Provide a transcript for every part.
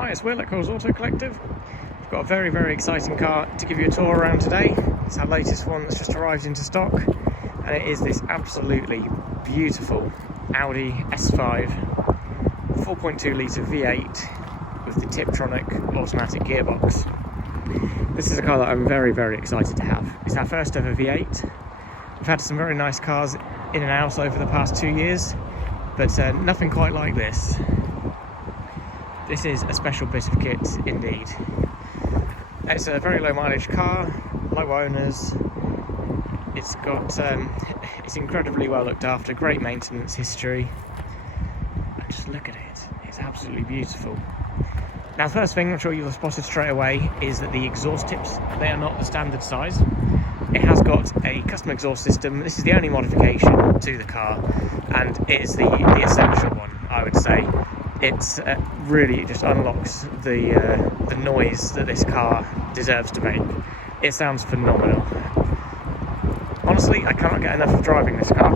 Hi, it's Will at Coles Auto Collective. We've got a very exciting car to give you a tour around today. It's our latest one that's just arrived into stock, and it is this absolutely beautiful Audi S5 4.2 litre V8 with the Tiptronic automatic gearbox. This is a car that I'm very excited to have. It's our first ever V8. We've had some very nice cars in and out over the past 2 years, but nothing quite like this. This is a special bit of kit indeed. It's a very low mileage car, low owners. It's got it's incredibly well looked after, great maintenance history. And just look at it, it's absolutely beautiful. Now, the first thing I'm sure you'll have spotted straight away is that the exhaust tips, they are not the standard size. It has got a custom exhaust system. This is the only modification to the car, and it is the essential one, I would say. It's really just unlocks the noise that this car deserves to make. It sounds phenomenal. Honestly, I cannot get enough of driving this car.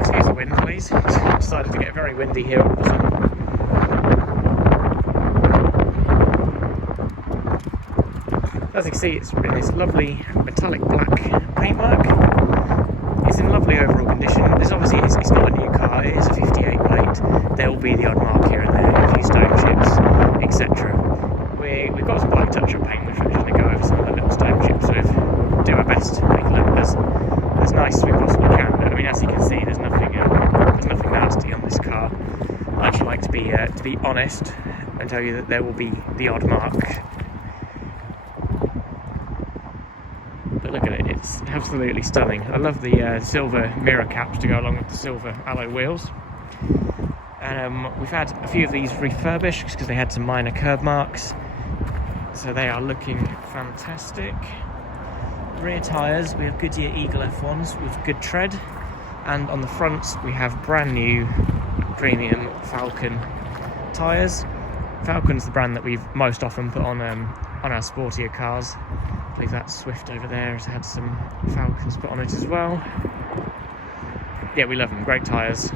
Excuse the wind, please. It's decided to get very windy here all of a sudden. As you can see, it's in this lovely metallic black paintwork. It's in lovely overall condition. It's obviously it's not a new car, it is a 58 plate. There will be the odd mark here and there, a few stone chips, etc. We've got some black touch-up paint, which we're just going to go over some of the little stone chips with. Do our best to make it look as nice as we possibly can. But I mean, as you can see, there's nothing nasty on this car. I actually like to be honest and tell you that there will be the odd mark. But look at it, it's absolutely stunning. I love the silver mirror caps to go along with the silver alloy wheels. We've had a few of these refurbished because they had some minor curb marks, so they are looking fantastic. Rear tyres, we have Goodyear Eagle F1s with good tread, and on the fronts we have brand new premium Falcon tyres. Falcon's the brand that we've most often put on our sportier cars. I believe that Swift over there has had some Falcons put on it as well. Yeah, we love them, great tyres.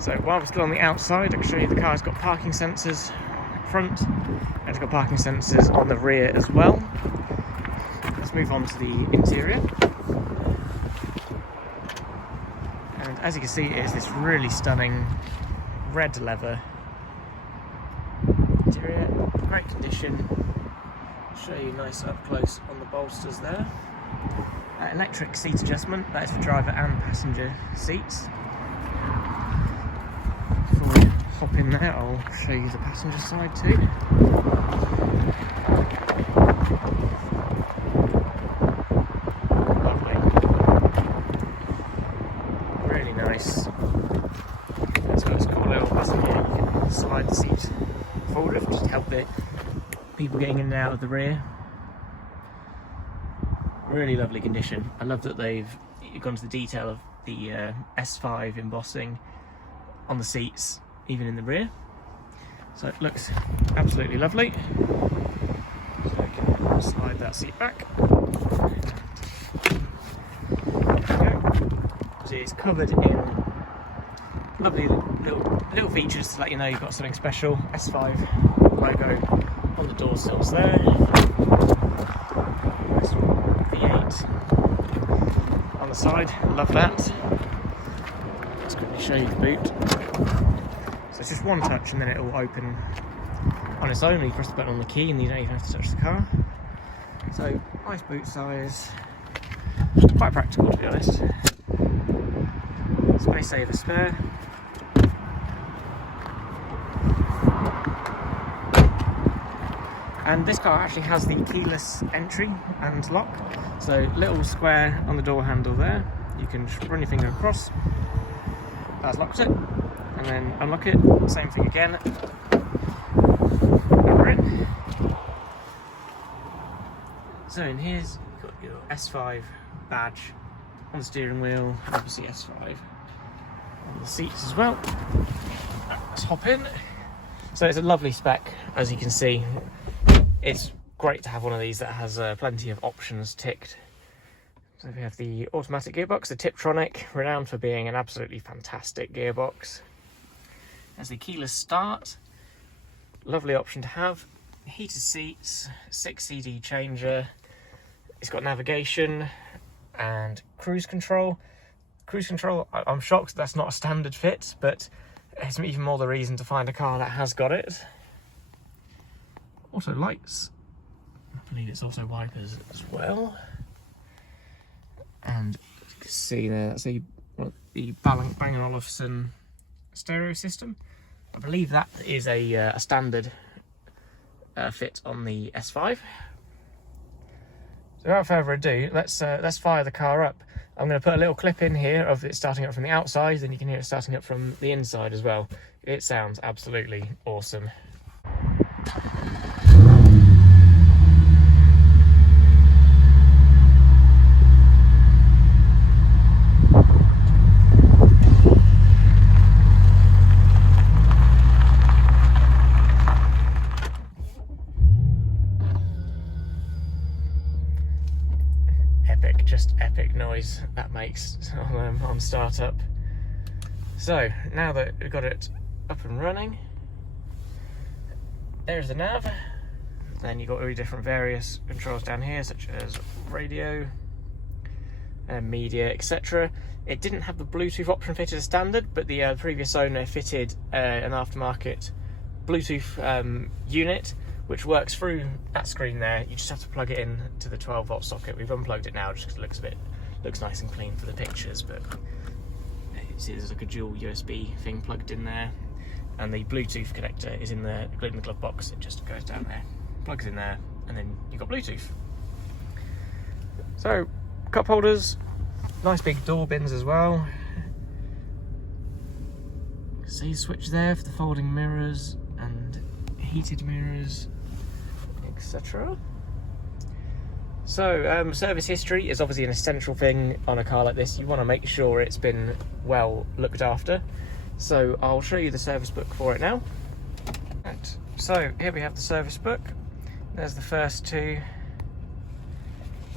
So while we're still on the outside, I can show you the car's got parking sensors up front, and it's got parking sensors on the rear as well. Let's move on to the interior. And as you can see, it is this really stunning red leather interior, great condition. Show you nice up close on the bolsters there. Electric seat adjustment, that is for driver and passenger seats. Before we hop in there, I'll show you the passenger side too. Lovely. Really nice. It's got this cool little button here, you can slide the seat forward just to help the people getting in and out of the rear. Really lovely condition. I love that they've gone to the detail of the S5 embossing on the seats, even in the rear. So it looks absolutely lovely. So I can slide that seat back. There we go. So it's covered in lovely little features to let you know you've got something special. S5 logo on the door sills there. Nice V8 on the side, love that. Let's quickly show you the boot. So it's just one touch and then it will open on its own. You press the button on the key and you don't even have to touch the car. So nice boot size, quite practical to be honest. Space saver spare. And this car actually has the keyless entry and lock. So little square on the door handle there. You can run your finger across. That's locked it. And then unlock it. Same thing again. Over it. So in here's you've got your S5 badge on the steering wheel. Obviously S5 on the seats as well. Let's hop in. So it's a lovely spec, as you can see. It's great to have one of these that has plenty of options ticked. So we have the automatic gearbox, the Tiptronic, renowned for being an absolutely fantastic gearbox. There's the keyless start, lovely option to have. Heated seats, 6 CD changer. It's got navigation and cruise control. Cruise control, I'm shocked that's not a standard fit, but it's even more the reason to find a car that has got it. Auto lights. I believe it's also wipers as well. And you can see there, that's the Bang & Olufsen stereo system. I believe that is a standard fit on the S5. So without further ado, let's fire the car up. I'm going to put a little clip in here of it starting up from the outside, then you can hear it starting up from the inside as well. It sounds absolutely awesome. Just epic noise that makes on startup. So now that we've got it up and running, there's the nav. Then you've got all the different various controls down here, such as radio, media, etc. It didn't have the Bluetooth option fitted as standard, but the previous owner fitted an aftermarket Bluetooth unit, which works through that screen there. You just have to plug it in to the 12-volt socket. We've unplugged it now just because it looks nice and clean for the pictures, but you see there's like a dual USB thing plugged in there, and the Bluetooth connector is in the glove box. It just goes down there, plugs in there, and then you've got Bluetooth. So, cup holders, nice big door bins as well. See, switch there for the folding mirrors and heated mirrors, etc. So service history is obviously an essential thing on a car like this. You want to make sure it's been well looked after. So I'll show you the service book for it now. Right. So here we have the service book. There's the first two,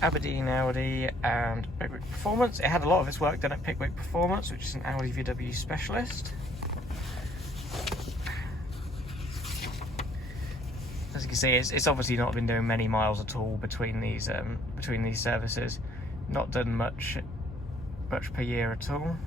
Aberdeen Audi and Pickwick Performance. It had a lot of its work done at Pickwick Performance, which is an Audi VW specialist. As you can see, it's obviously not been doing many miles at all between these services. Not done much per year at all.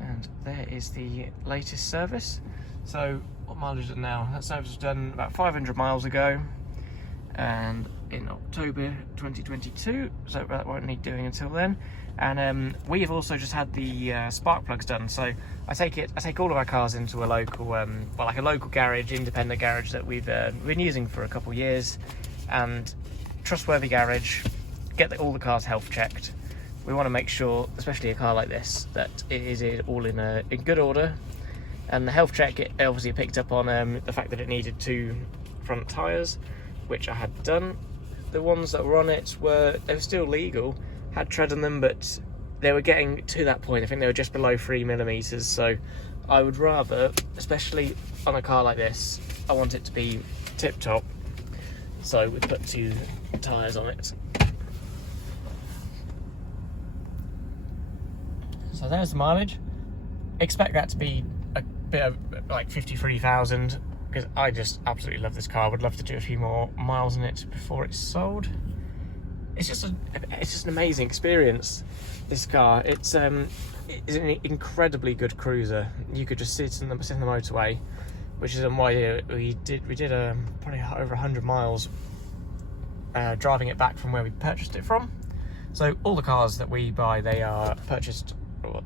And there is the latest service. So what mileage is it now? That service was done about 500 miles ago, and in October 2022, so that won't need doing until then. And we have also just had the spark plugs done. So I take all of our cars into a local, like a local garage, independent garage that we've been using for a couple of years, and trustworthy garage. Get all the cars health checked. We want to make sure, especially a car like this, that it is all in good order. And the health check, it obviously picked up on the fact that it needed 2 front tyres, which I had done. The ones that were on it they were still legal, had tread on them, but they were getting to that point. I think they were just below 3mm. So I would rather, especially on a car like this, I want it to be tip top. So we put 2 tyres on it. So there's the mileage. Expect that to be a bit of like 53,000. Because I just absolutely love this car. I would love to do a few more miles in it before it's sold. It's just an amazing experience, this car. It's an incredibly good cruiser. You could just sit in the motorway, which is why we did probably over 100 miles driving it back from where we purchased it from. So all the cars that we buy, they are purchased.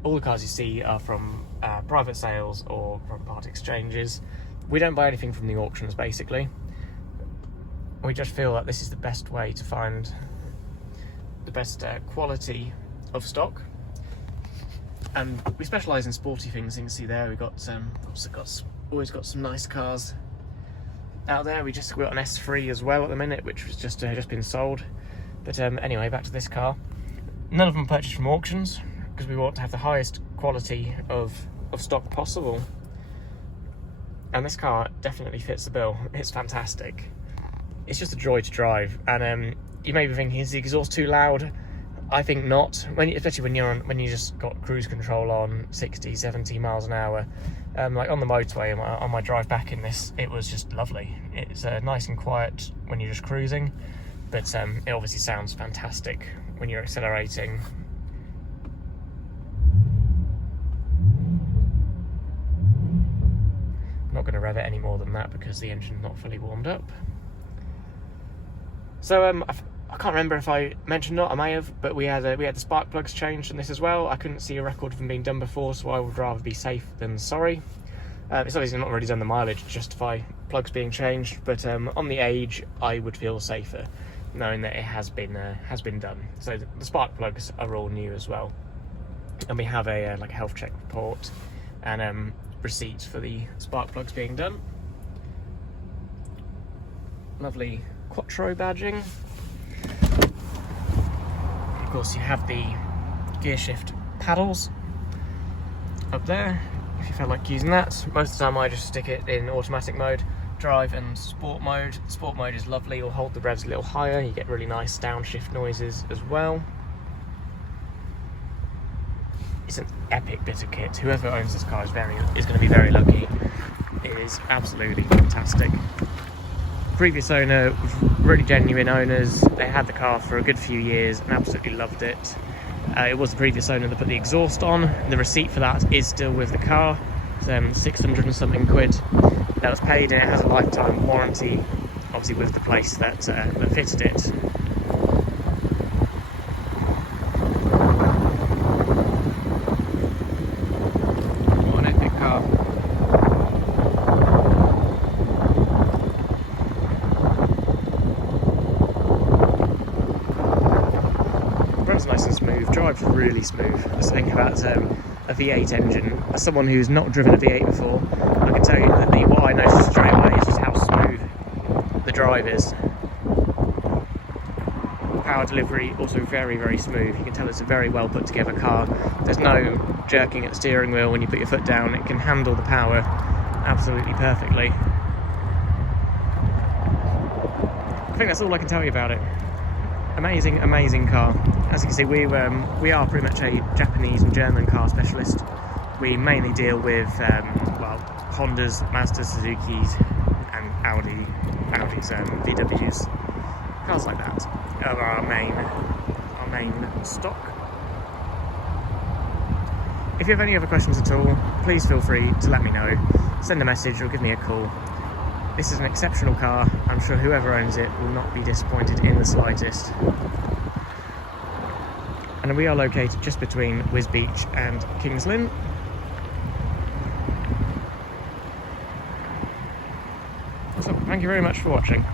All the cars you see are from private sales or from part exchanges. We don't buy anything from the auctions, basically. We just feel that this is the best way to find the best quality of stock. And we specialise in sporty things. You can see there we've got always got some nice cars out there. We got an S3 as well at the minute, which was just been sold. But anyway, back to this car. None of them purchased from auctions because we want to have the highest quality of stock possible. And this car definitely fits the bill. It's fantastic. it's just a joy to drive. And you may be thinking, is the exhaust too loud? I think not, especially when you just got cruise control on 60, 70 miles an hour. Like on the motorway, on my drive back in this, it was just lovely. It's nice and quiet when you're just cruising, but it obviously sounds fantastic when you're accelerating. I'm not going to rev it any more than that because the engine's not fully warmed up. So I can't remember if I mentioned it, I may have, but we had the spark plugs changed on this as well. I couldn't see a record of them being done before, so I would rather be safe than sorry. It's obviously not really done the mileage to justify plugs being changed, but on the age, I would feel safer knowing that it has been done. So the spark plugs are all new as well, and we have a like a health check report and receipts for the spark plugs being done. Lovely Quattro badging. Of course, you have the gear shift paddles up there if you felt like using that. Most of the time I just stick it in automatic mode, drive and sport mode. Sport mode is lovely, you'll hold the revs a little higher, you get really nice downshift noises as well. It's an epic bit of kit. Whoever owns this car is going to be very lucky. It is absolutely fantastic. Previous owner, really genuine owners, they had the car for a good few years and absolutely loved it. It was the previous owner that put the exhaust on. The receipt for that is still with the car. It's 600 and something quid that was paid, and it has a lifetime warranty, obviously with the place that fitted it. What an epic car. Runs nice and smooth, drives really smooth. Just think about a V8 engine. As someone who's not driven a V8 before, I can tell you that what I noticed straight away is just how smooth the drive is. Power delivery also very, very smooth. You can tell it's a very well put together car. There's no jerking at the steering wheel when you put your foot down. It can handle the power absolutely perfectly. I think that's all I can tell you about it. Amazing, amazing car. As you can see, we are pretty much a Japanese and German car specialist. We mainly deal with Hondas, Mazdas, Suzuki's, and Audis, VWs, cars like that are our main stock. If you have any other questions at all, please feel free to let me know. Send a message or give me a call. This is an exceptional car. I'm sure whoever owns it will not be disappointed in the slightest. And we are located just between Wisbech and Kings Lynn. So, thank you very much for watching.